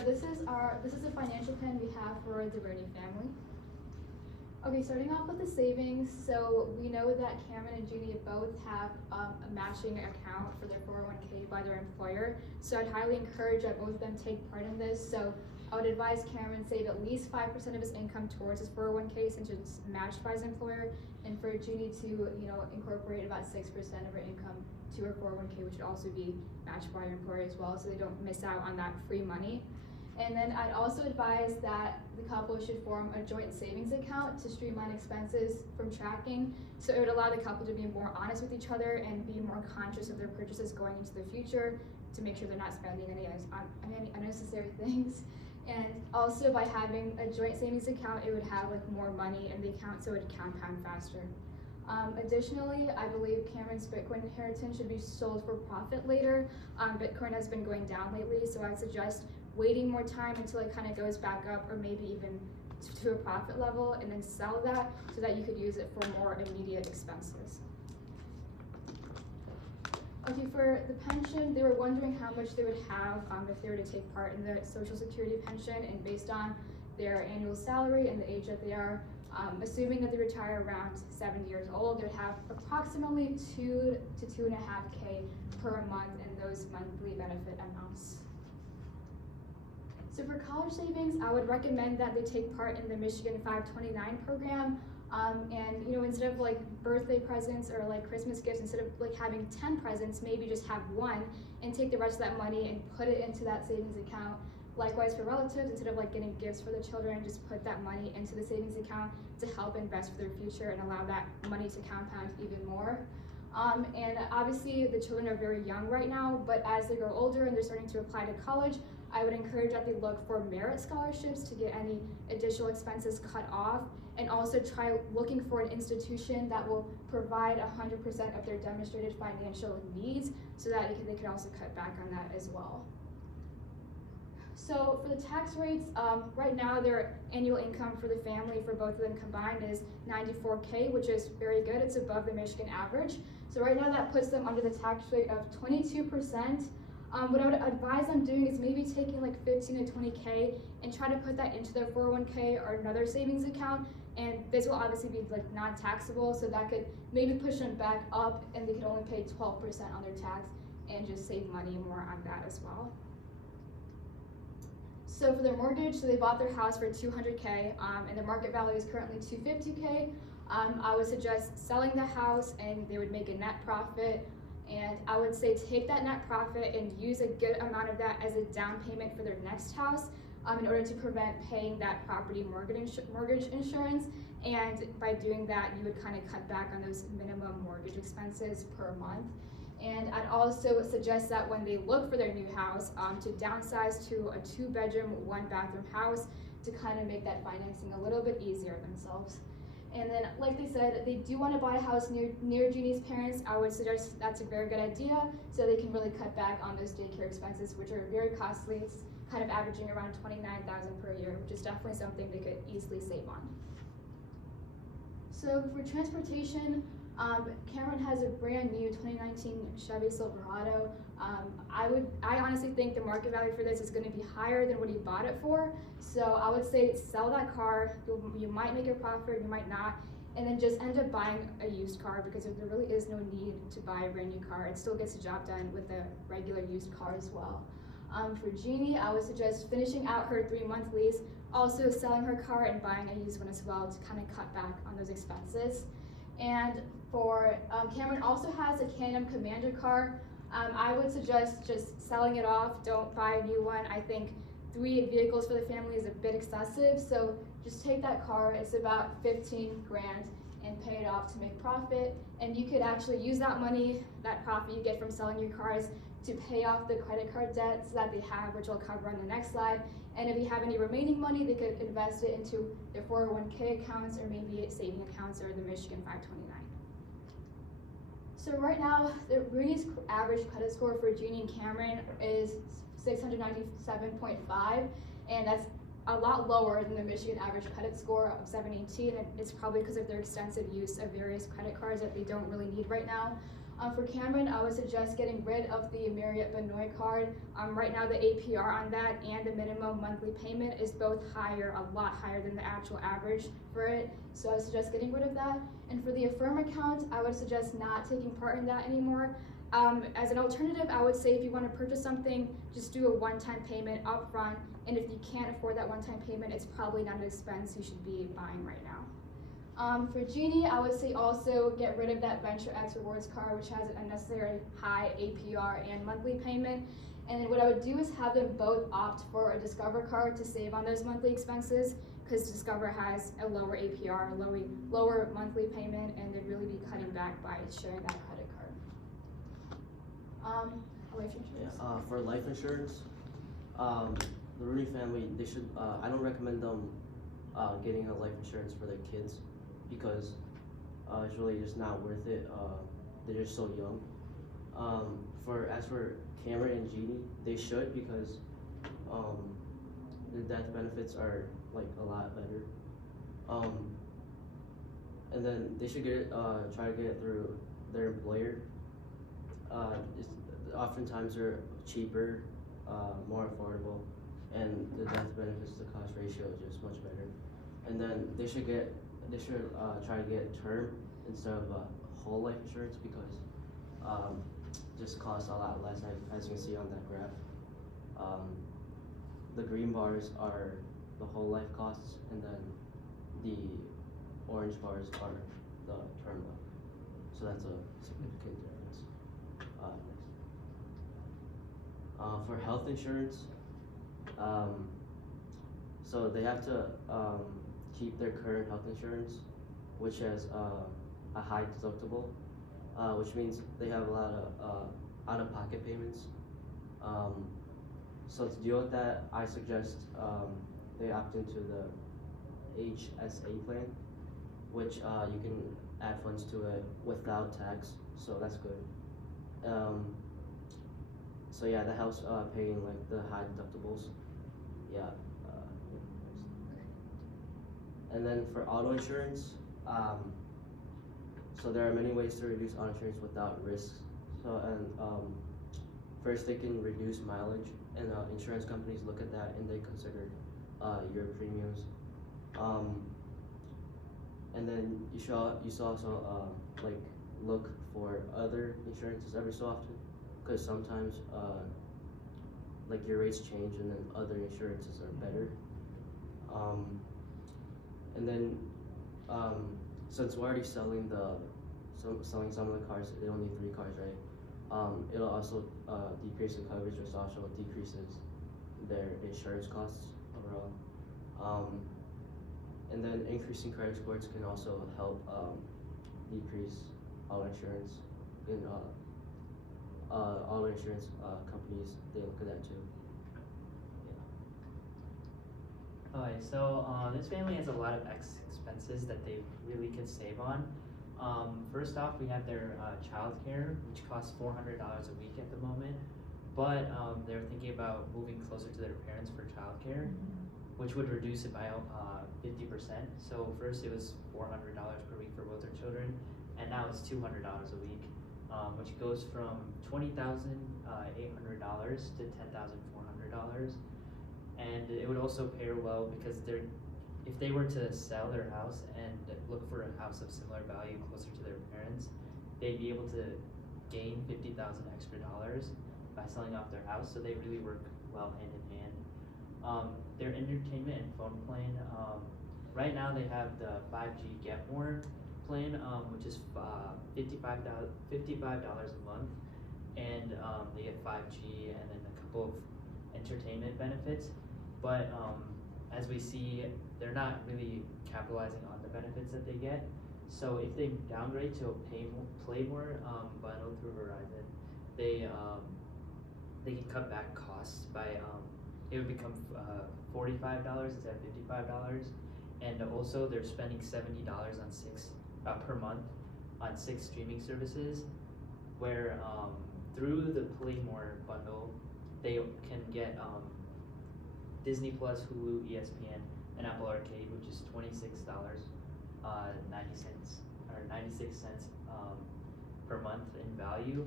this is the financial plan we have for the Rooney family. Okay, starting off with the savings, so we know that Cameron and Junie both have a matching account for their 401k by their employer. So I'd highly encourage that both of them take part in this. So I would advise Cameron save at least 5% of his income towards his 401k since it's matched by his employer, and for Junie to incorporate about 6% of her income to her 401k, which would also be matched by her employer as well, so they don't miss out on that free money. And then I'd also advise that the couple should form a joint savings account to streamline expenses from tracking. So it would allow the couple to be more honest with each other and be more conscious of their purchases going into the future to make sure they're not spending any unnecessary things. And also by having a joint savings account, it would have more money in the account so it would compound faster. Additionally, I believe Cameron's Bitcoin inheritance should be sold for profit later. Bitcoin has been going down lately, so I'd suggest waiting more time until it kind of goes back up, or maybe even to a profit level, and then sell that so that you could use it for more immediate expenses. Okay, for the pension, they were wondering how much they would have if they were to take part in the Social Security pension, and based on their annual salary and the age that they are, assuming that they retire around 70 years old, they'd have approximately 2 to 2.5K per month in those monthly benefit amounts. So for college savings, I would recommend that they take part in the Michigan 529 program. And instead of birthday presents or Christmas gifts, instead of having 10 presents, maybe just have one and take the rest of that money and put it into that savings account. Likewise for relatives, instead of getting gifts for the children, just put that money into the savings account to help invest for their future and allow that money to compound even more. And obviously the children are very young right now, but as they grow older and they're starting to apply to college, I would encourage that they look for merit scholarships to get any additional expenses cut off, and also try looking for an institution that will provide 100% of their demonstrated financial needs so that they can also cut back on that as well. So for the tax rates, right now their annual income for the family for both of them combined is $94K, which is very good. It's above the Michigan average. So right now that puts them under the tax rate of 22%. What I would advise them doing is maybe taking 15 to 20K and try to put that into their 401k or another savings account. And this will obviously be non-taxable, so that could maybe push them back up and they could only pay 12% on their tax and just save money more on that as well. So for their mortgage, so they bought their house for $200K, and the market value is currently $250K. I would suggest selling the house and they would make a net profit. And I would say take that net profit and use a good amount of that as a down payment for their next house in order to prevent paying that property mortgage insurance. And by doing that, you would kind of cut back on those minimum mortgage expenses per month. And I'd also suggest that when they look for their new house, to downsize to a 2-bedroom, 1-bathroom house to kind of make that financing a little bit easier themselves. And then, like they said, they do want to buy a house near Junie's parents. I would suggest that's a very good idea, so they can really cut back on those daycare expenses, which are very costly. It's kind of averaging around $29,000 per year, which is definitely something they could easily save on. So for transportation, Cameron has a brand new 2019 Chevy Silverado. I honestly think the market value for this is going to be higher than what he bought it for. So I would say sell that car. You might make a profit, you might not, and then just end up buying a used car, because there really is no need to buy a brand new car. It still gets the job done with a regular used car as well. For Junie, I would suggest finishing out her 3-month lease, also selling her car and buying a used one as well to kind of cut back on those expenses. And for Cameron also has a Can-Am Commander car. I would suggest just selling it off. Don't buy a new one. I think 3 vehicles for the family is a bit excessive, so just take that car. It's about 15 grand and pay it off to make profit. And you could actually use that money, that profit you get from selling your cars, to pay off the credit card debts that they have, which I'll cover on the next slide. And if you have any remaining money, they could invest it into their 401k accounts or maybe saving accounts or the Michigan 529. So right now, the Rooney's average credit score for Junie and Cameron is 697.5, and that's a lot lower than the Michigan average credit score of 718, and it's probably because of their extensive use of various credit cards that they don't really need right now. For Cameron, I would suggest getting rid of the Marriott Benoit card. Right now, the APR on that and the minimum monthly payment is both higher, a lot higher than the actual average for it. So I would suggest getting rid of that. And for the Affirm account, I would suggest not taking part in that anymore. As an alternative, I would say if you want to purchase something, just do a one-time payment up front. And if you can't afford that one-time payment, it's probably not an expense you should be buying right now. For Genie, I would say also get rid of that Venture X Rewards card, which has an unnecessary high APR and monthly payment. And then what I would do is have them both opt for a Discover card to save on those monthly expenses, because Discover has a lower APR, a lower monthly payment, and they'd really be cutting back by sharing that credit card. Life insurance. Yeah, for life insurance, the Rooney family, they should. I don't recommend them getting a life insurance for their kids, because it's really just not worth it. They're just so young. As for Cameron and Jeannie, they should, because their death benefits are like a lot better. And then they should try to get it through their employer. Oftentimes they're cheaper, more affordable, and the death benefits to cost ratio is just much better. And then they should try to get term instead of whole life insurance, because just costs a lot less, as you can see on that graph. The green bars are the whole life costs, and then the orange bars are the term life. So that's a significant difference. For health insurance, so they have to keep their current health insurance, which has a high deductible, which means they have a lot of out-of-pocket payments. So to deal with that, I suggest they opt into the HSA plan, which you can add funds to it without tax, so that's good. So yeah, that helps paying like the high deductibles. Yeah. And then for auto insurance, so there are many ways to reduce auto insurance without risks. So first they can reduce mileage, and insurance companies look at that and they consider your premiums. And then you should also like look for other insurances every so often, because sometimes like your rates change and then other insurances are better. And then since we're already selling some of the cars, they only need 3 cars, right? It'll also decrease the coverage, which also decreases their insurance costs overall. And then increasing credit scores can also help decrease auto insurance. In auto insurance companies, they look at that too. Alright, so this family has a lot of expenses that they really could save on. First off, we have their childcare, which costs $400 a week at the moment, but they're thinking about moving closer to their parents for childcare, which would reduce it by 50%. So first it was $400 per week for both their children, and now it's $200 a week, which goes from $20,800 to $10,400. And it would also pair well, because if they were to sell their house and look for a house of similar value closer to their parents, they'd be able to gain $50,000 extra by selling off their house. So they really work well hand in hand. Their entertainment and phone plan, right now they have the 5G Get More plan, which is $55 a month, and they get 5G and then a couple of entertainment benefits. But as we see, they're not really capitalizing on the benefits that they get. So if they downgrade to a Play More bundle through Verizon, they can cut back costs by it would become $45 instead of $55, and also they're spending $70 on per month on 6 streaming services, where through the Play More bundle they can get Disney Plus, Hulu, ESPN, and Apple Arcade, which is $26.90 or 96 cents per month in value.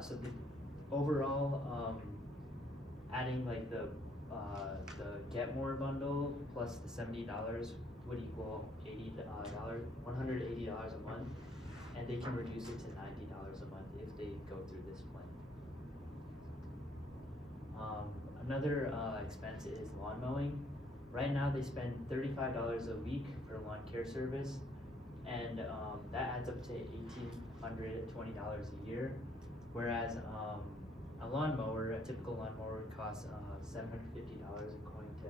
So the overall, adding like the Get More bundle plus the $70 would equal $180 a month, and they can reduce it to $90 a month if they go through this plan. Another expense is lawn mowing. Right now they spend $35 a week for lawn care service, and that adds up to $1,820 a year. Whereas a lawnmower, a typical lawnmower, costs $750 according to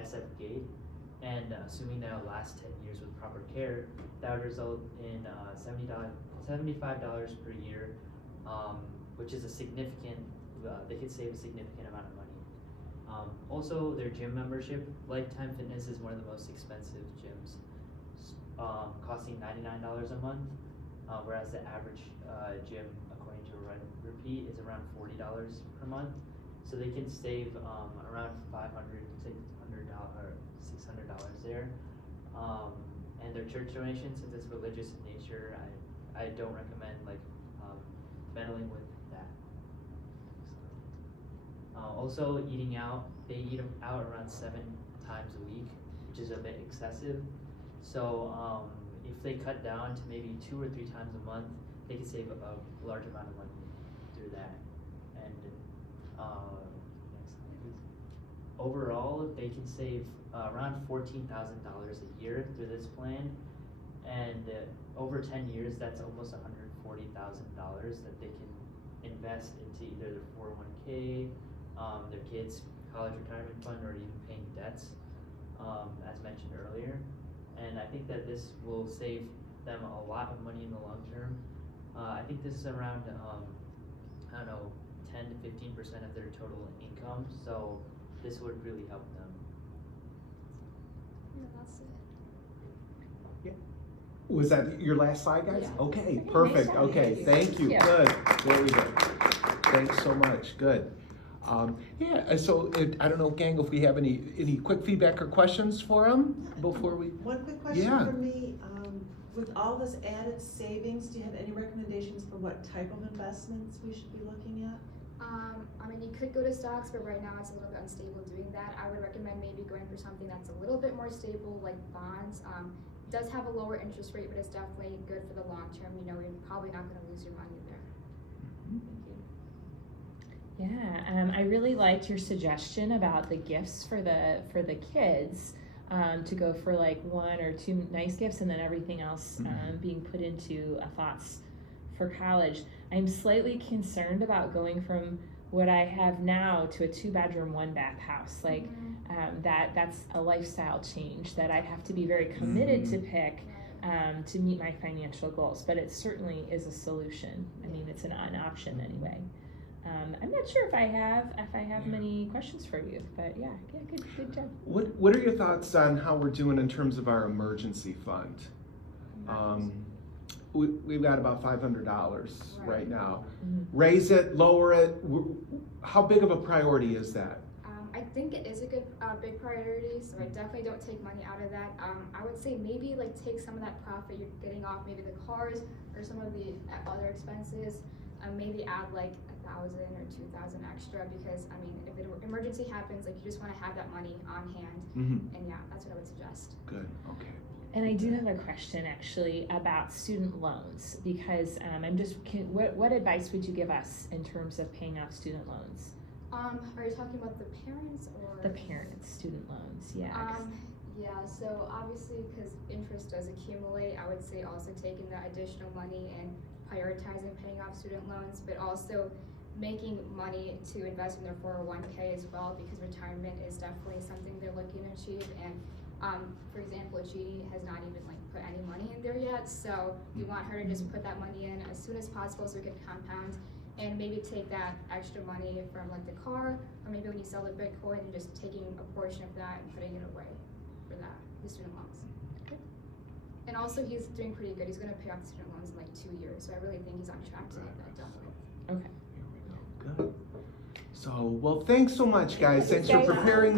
SF Gate, and assuming that it'll last 10 years with proper care, that would result in $75 per year, which is a significant. They could save a significant amount of money. Also, their gym membership, Lifetime Fitness is one of the most expensive gyms, costing $99 a month, whereas the average gym, according to Run Repeat, is around $40 per month. So they can save around $500, $600 there. And their church donation, since it's religious in nature, I don't recommend meddling with that. Also, eating out, they eat out around 7 times a week, which is a bit excessive. So if they cut down to maybe 2 or 3 times a month, they can save a large amount of money through that. And next slide, please. Overall, they can save around $14,000 a year through this plan, and over 10 years, that's almost $140,000 that they can invest into either their 401k, their kids' college retirement fund, or even paying debts, as mentioned earlier. And I think that this will save them a lot of money in the long term. I think this is around, 10 to 15% of their total income, so this would really help them. Yeah, that's it. Was that your last slide, guys? Yeah. Okay, nice perfect. job. Okay, thank you. Yeah. Good. Very good. Thanks so much. Good. So I don't know, gang, if we have any quick feedback or questions for them before we. One quick question Yeah. for me, with all this added savings, do you have any recommendations for what type of investments we should be looking at? I mean, you could go to stocks, but right now it's a little bit unstable doing that. I would recommend maybe going for something that's a little bit more stable, like bonds. It does have a lower interest rate, but it's definitely good for the long term. You know, you're probably not going to lose your money there. Thank you. Yeah, I really liked your suggestion about the gifts for the kids, to go for like 1 or 2 nice gifts, and then everything else being put into thoughts for college. I'm slightly concerned about going from what I have now to a 2-bedroom, 1-bath house. Like that's a lifestyle change that I'd have to be very committed to pick to meet my financial goals. But it certainly is a solution. I mean, it's an option anyway. I'm not sure if I have many questions for you, but yeah, good job. What are your thoughts on how we're doing in terms of our emergency fund? We've got about $500 right now. Raise it, lower it. How big of a priority is that? I think it is a good big priority, so I definitely don't take money out of that. I would say maybe like take some of that profit you're getting off maybe the cars or some of the other expenses, maybe add like 1,000 or 2,000 extra, because I mean, if an emergency happens, like you just want to have that money on hand. And yeah, that's what I would suggest. Good. Okay. And I do have a question actually about student loans, because what advice would you give us in terms of paying off student loans? Are you talking about the parents or? The parents' student loans, yeah. Yeah, so obviously because interest does accumulate, I would say also taking that additional money and prioritizing paying off student loans, but also making money to invest in their 401k as well, because retirement is definitely something they're looking to achieve. And for example, Jeannie has not even like put any money in there yet, so we want her to just put that money in as soon as possible so it can compound, and maybe take that extra money from like the car, or maybe when you sell the Bitcoin, and just taking a portion of that and putting it away for that, the student loans. Okay. And also he's doing pretty good. He's going to pay off the student loans in like 2 years, so I really think he's on track to get that done. Okay. Here we go. Good. So, well, thanks so much, guys. Thanks for preparing